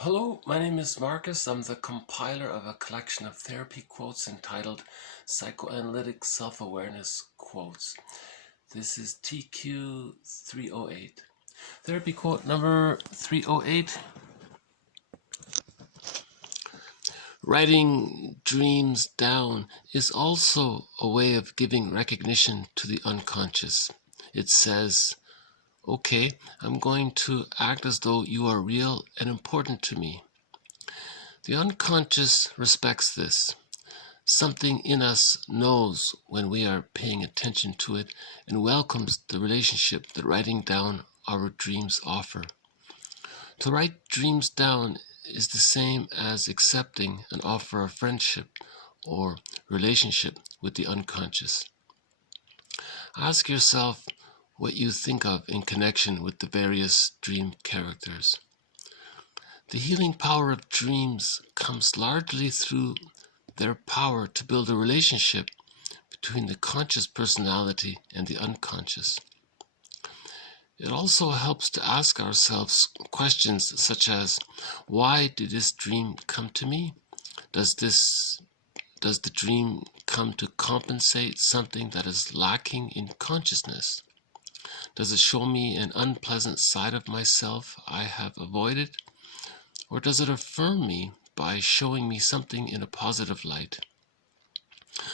Hello, my name is Marcus. I'm the compiler of a collection of therapy quotes entitled Psychoanalytic Self Awareness Quotes. This is TQ 308. Therapy quote number 308. Writing dreams down is also a way of giving recognition to the unconscious. It says, okay, I'm going to act as though you are real and important to me. The unconscious respects this. Something in us knows when we are paying attention to it and welcomes the relationship that writing down our dreams offer. To write dreams down is the same as accepting an offer of friendship or relationship with the unconscious. Ask yourself what you think of in connection with the various dream characters. The healing power of dreams comes largely through their power to build a relationship between the conscious personality and the unconscious. It also helps to ask ourselves questions such as, why did this dream come to me? Does the dream come to compensate something that is lacking in consciousness? Does it show me an unpleasant side of myself I have avoided? Or does it affirm me by showing me something in a positive light?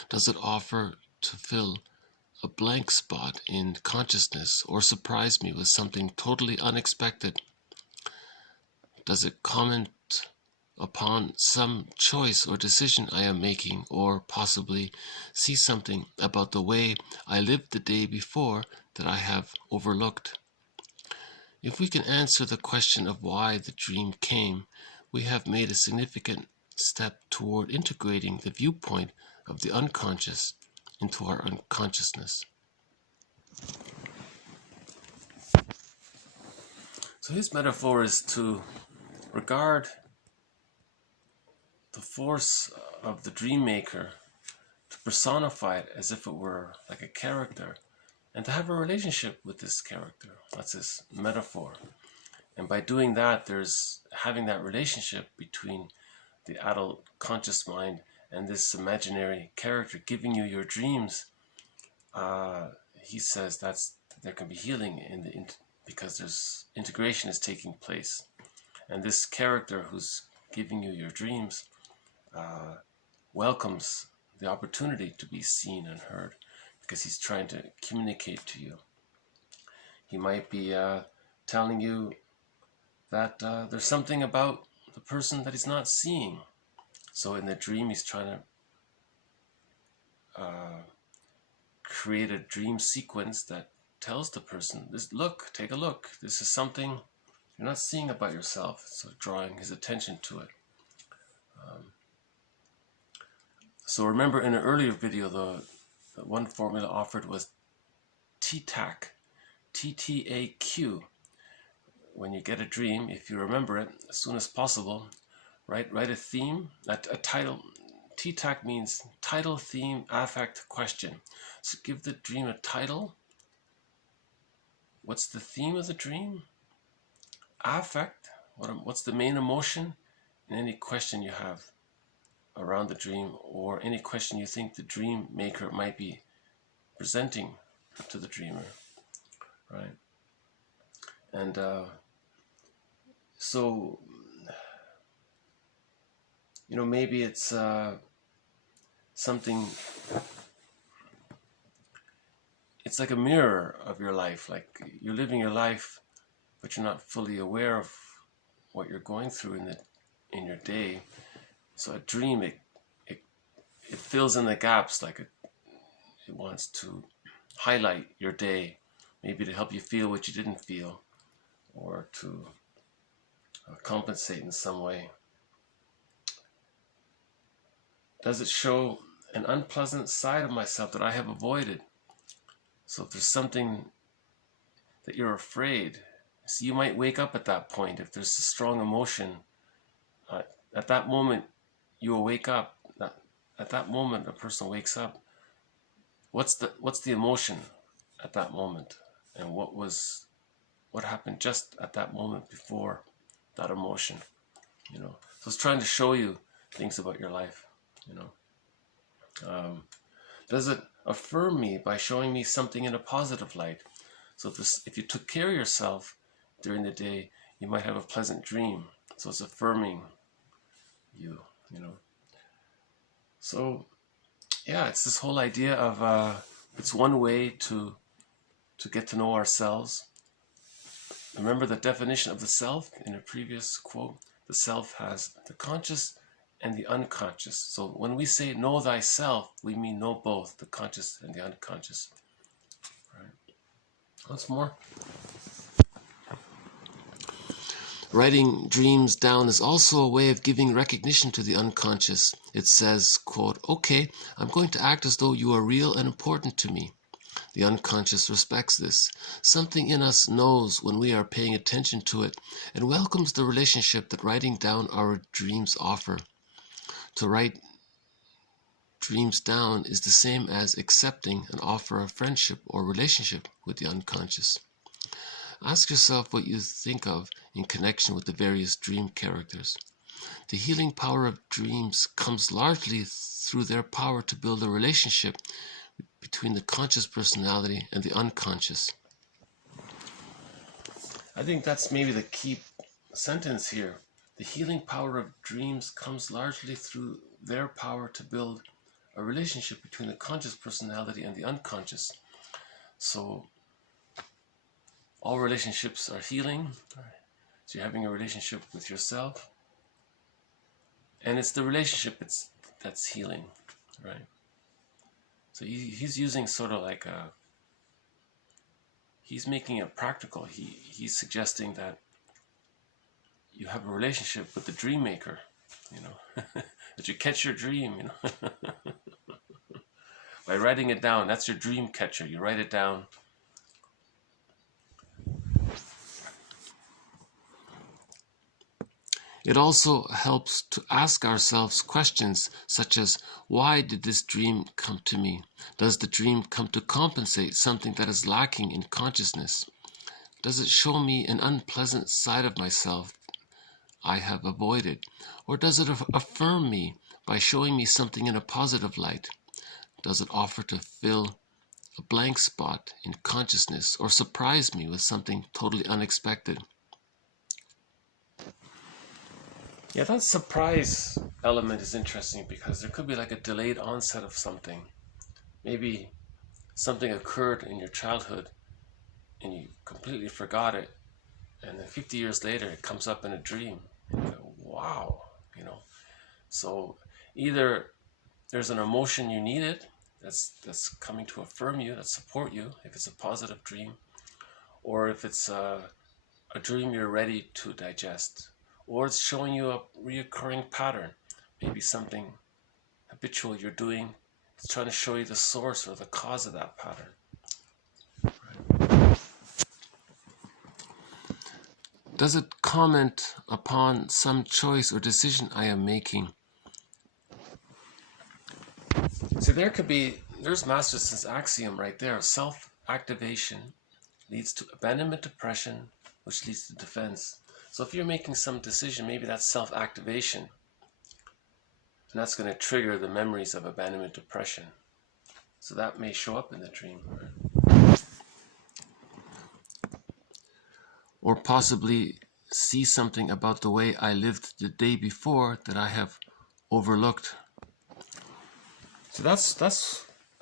Does it offer to fill a blank spot in consciousness or surprise me with something totally unexpected? Does it comment upon some choice or decision I am making, or possibly see something about the way I lived the day before that I have overlooked? If we can answer the question of why the dream came, we have made a significant step toward integrating the viewpoint of the unconscious into our unconsciousness. So his metaphor is to regard the force of the dream maker, to personify it as if it were like a character, and to have a relationship with this character. That's his metaphor. And by doing that, there's having that relationship between the adult conscious mind and this imaginary character giving you your dreams. He says there can be healing because there's integration is taking place, and this character who's giving you your dreams welcomes the opportunity to be seen and heard because he's trying to communicate to you. He might be telling you that there's something about the person that he's not seeing. So in the dream, he's trying to create a dream sequence that tells the person, take a look. This is something you're not seeing about yourself. So drawing his attention to it. So remember in an earlier video, the one formula offered was TTAQ, TTAQ. When you get a dream, if you remember it as soon as possible, write a theme, a title. TTAQ means title, theme, affect, question. So give the dream a title. What's the theme of the dream? Affect, what's the main emotion? And any question you have around the dream, or any question you think the dream maker might be presenting to the dreamer, right? And so, maybe it's something, it's like a mirror of your life, like you're living your life, but you're not fully aware of what you're going through in your day. So a dream, it fills in the gaps, like it wants to highlight your day, maybe to help you feel what you didn't feel, or to compensate in some way. Does it show an unpleasant side of myself that I have avoided? So if there's something that you're afraid, so you might wake up at that point. If there's a strong emotion, at that moment you will wake up. At that moment a person wakes up. What's the emotion at that moment? And what happened just at that moment before that emotion? you know. So it's trying to show you things about your life, you know. Does it affirm me by showing me something in a positive light? So if you took care of yourself during the day, you might have a pleasant dream. So it's affirming you, you know. So yeah, it's this whole idea of it's one way to get to know ourselves. Remember the definition of the self in a previous quote? The self has the conscious and the unconscious. So when we say know thyself, we mean know both, the conscious and the unconscious. Right. Once more. Writing dreams down is also a way of giving recognition to the unconscious. It says, quote, okay, I'm going to act as though you are real and important to me. The unconscious respects this. Something in us knows when we are paying attention to it and welcomes the relationship that writing down our dreams offer. To write dreams down is the same as accepting an offer of friendship or relationship with the unconscious. Ask yourself what you think of in connection with the various dream characters. The healing power of dreams comes largely through their power to build a relationship between the conscious personality and the unconscious. I think that's maybe the key sentence here. The healing power of dreams comes largely through their power to build a relationship between the conscious personality and the unconscious. So all relationships are healing. So you're having a relationship with yourself, and it's the relationship that's healing, right? So he's using sort of like he's making it practical. He's suggesting that you have a relationship with the dream maker, you know, that you catch your dream, you know, by writing it down. That's your dream catcher. You write it down. It also helps to ask ourselves questions such as, why did this dream come to me? Does the dream come to compensate something that is lacking in consciousness? Does it show me an unpleasant side of myself I have avoided? Or does it affirm me by showing me something in a positive light? Does it offer to fill a blank spot in consciousness or surprise me with something totally unexpected? Yeah, that surprise element is interesting because there could be like a delayed onset of something. Maybe something occurred in your childhood and you completely forgot it, and then 50 years later it comes up in a dream. And you go, wow, you know. So either there's an emotion you needed that's coming to affirm you, that support you, if it's a positive dream, or if it's a dream you're ready to digest. Or it's showing you a reoccurring pattern, maybe something habitual you're doing. It's trying to show you the source or the cause of that pattern. Right. Does it comment upon some choice or decision I am making? So there's Masterson's axiom right there. Self-activation leads to abandonment depression, which leads to defense. So if you're making some decision, maybe that's self-activation. And that's going to trigger the memories of abandonment depression. So that may show up in the dream. Or possibly see something about the way I lived the day before that I have overlooked. So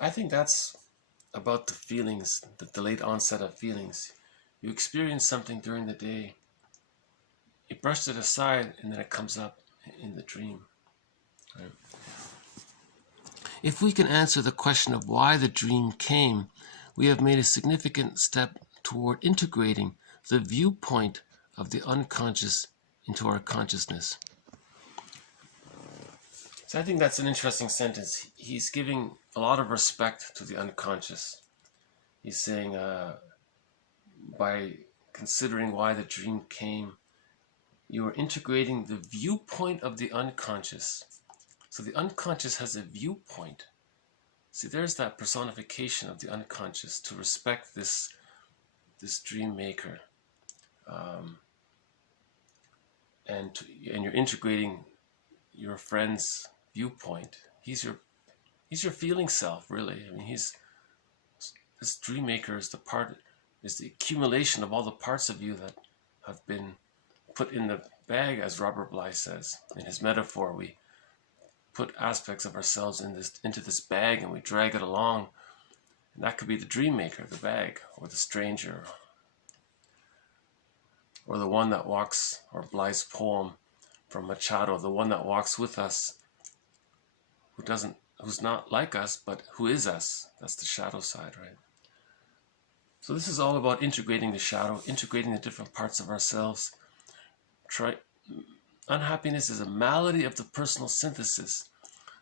I think that's about the feelings, the delayed onset of feelings. You experience something during the day, you brushed it aside, and then it comes up in the dream. Right? If we can answer the question of why the dream came, we have made a significant step toward integrating the viewpoint of the unconscious into our consciousness. So I think that's an interesting sentence. He's giving a lot of respect to the unconscious. He's saying by considering why the dream came, you are integrating the viewpoint of the unconscious. So the unconscious has a viewpoint. See, there's that personification of the unconscious to respect this dream maker. and you're integrating your friend's viewpoint. He's your feeling self, really. I mean, this dream maker is the accumulation of all the parts of you that have been put in the bag, as Robert Bly says in his metaphor. We put aspects of ourselves into this bag and we drag it along. And that could be the dream maker, the bag, or the stranger, or the one that walks, or Bly's poem from Machado, the one that walks with us, who's not like us, but who is us. That's the shadow side, right? So this is all about integrating the shadow, integrating the different parts of ourselves. Unhappiness is a malady of the personal synthesis.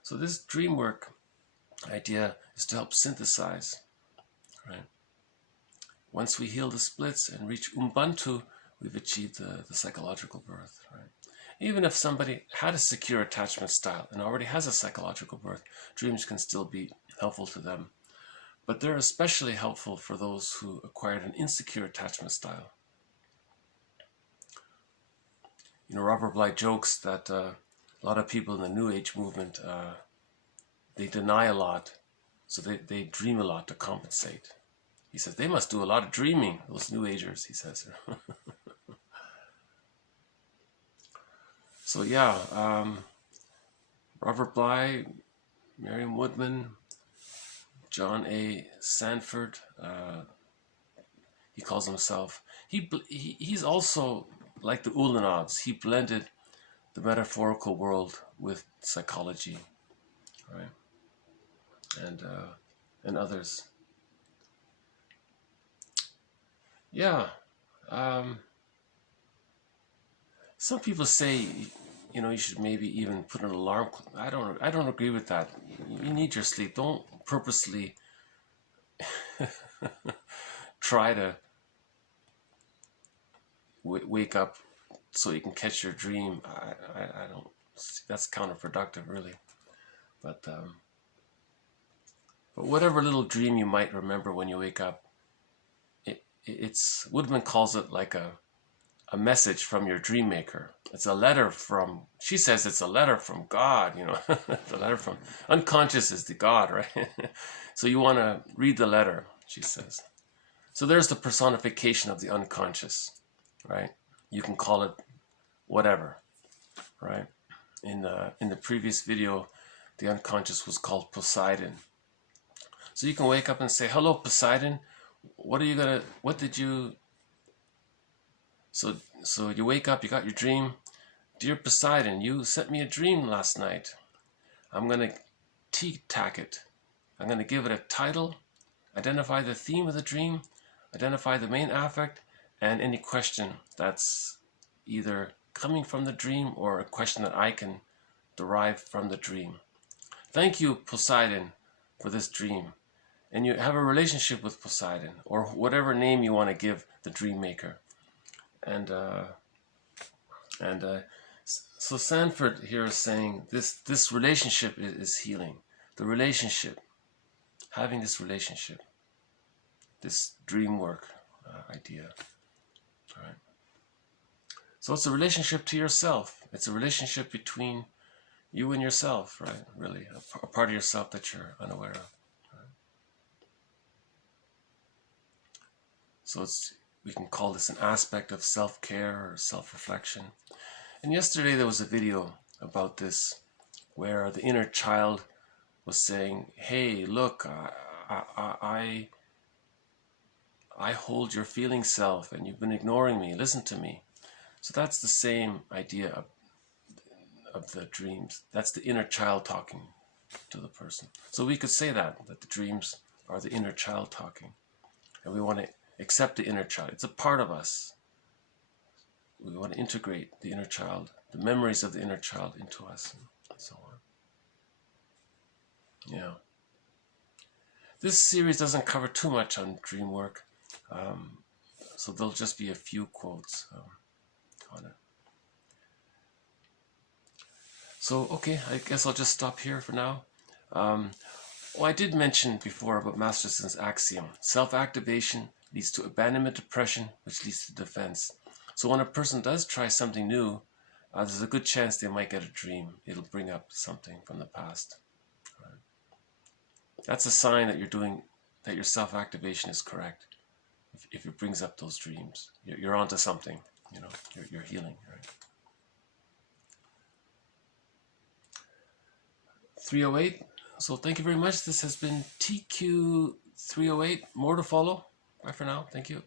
So this dream work idea is to help synthesize, right? Once we heal the splits and reach Ubuntu, we've achieved the psychological birth, right? Even if somebody had a secure attachment style and already has a psychological birth, dreams can still be helpful to them. But they're especially helpful for those who acquired an insecure attachment style. You know, Robert Bly jokes that a lot of people in the New Age movement, they deny a lot, so they dream a lot to compensate. He says, they must do a lot of dreaming, those New Agers, he says. So yeah, Robert Bly, Miriam Woodman, John A. Sanford, he calls himself, he's also like the Ulanovs. He blended the metaphorical world with psychology, right? And others. Yeah. Some people say, you know, you should maybe even put an alarm. I don't agree with that. You need your sleep. Don't purposely try to wake up so you can catch your dream. I don't. That's counterproductive, really. But whatever little dream you might remember when you wake up, it's Woodman calls it like a message from your dream maker. It's a letter from, she says it's a letter from God, you know. The letter from unconscious is the God, right? So you want to read the letter, she says. So there's the personification of the unconscious, right? You can call it whatever, right? In the previous video, the unconscious was called Poseidon. So you can wake up and say, hello, Poseidon. So you wake up, you got your dream. Dear Poseidon, you sent me a dream last night. I'm going to T-tack it. I'm going to give it a title, identify the theme of the dream, identify the main affect, and any question that's either coming from the dream or a question that I can derive from the dream. Thank you, Poseidon, for this dream. And you have a relationship with Poseidon, or whatever name you want to give the dream maker. So Sanford here is saying this relationship is healing. The relationship, having this relationship, this dream work idea. Right? So it's a relationship to yourself. It's a relationship between you and yourself, right? Really, a part of yourself that you're unaware of. Right? So we can call this an aspect of self-care or self-reflection. And yesterday there was a video about this where the inner child was saying, hey, look, I hold your feeling self and you've been ignoring me. Listen to me. So that's the same idea of the dreams. That's the inner child talking to the person. So we could say that the dreams are the inner child talking. And we want to accept the inner child. It's a part of us. We want to integrate the inner child, the memories of the inner child into us, and so on. Yeah. This series doesn't cover too much on dream work, so there'll just be a few quotes on it. So, okay, I guess I'll just stop here for now. Well, I did mention before about Masterson's axiom. Self-activation leads to abandonment depression, which leads to defense. So when a person does try something new, there's a good chance they might get a dream. It'll bring up something from the past. Right? That's a sign that that your self-activation is correct. If it brings up those dreams, you're onto something. You're healing. Right? 308. So thank you very much. This has been TQ 308. More to follow. Bye for now. Thank you.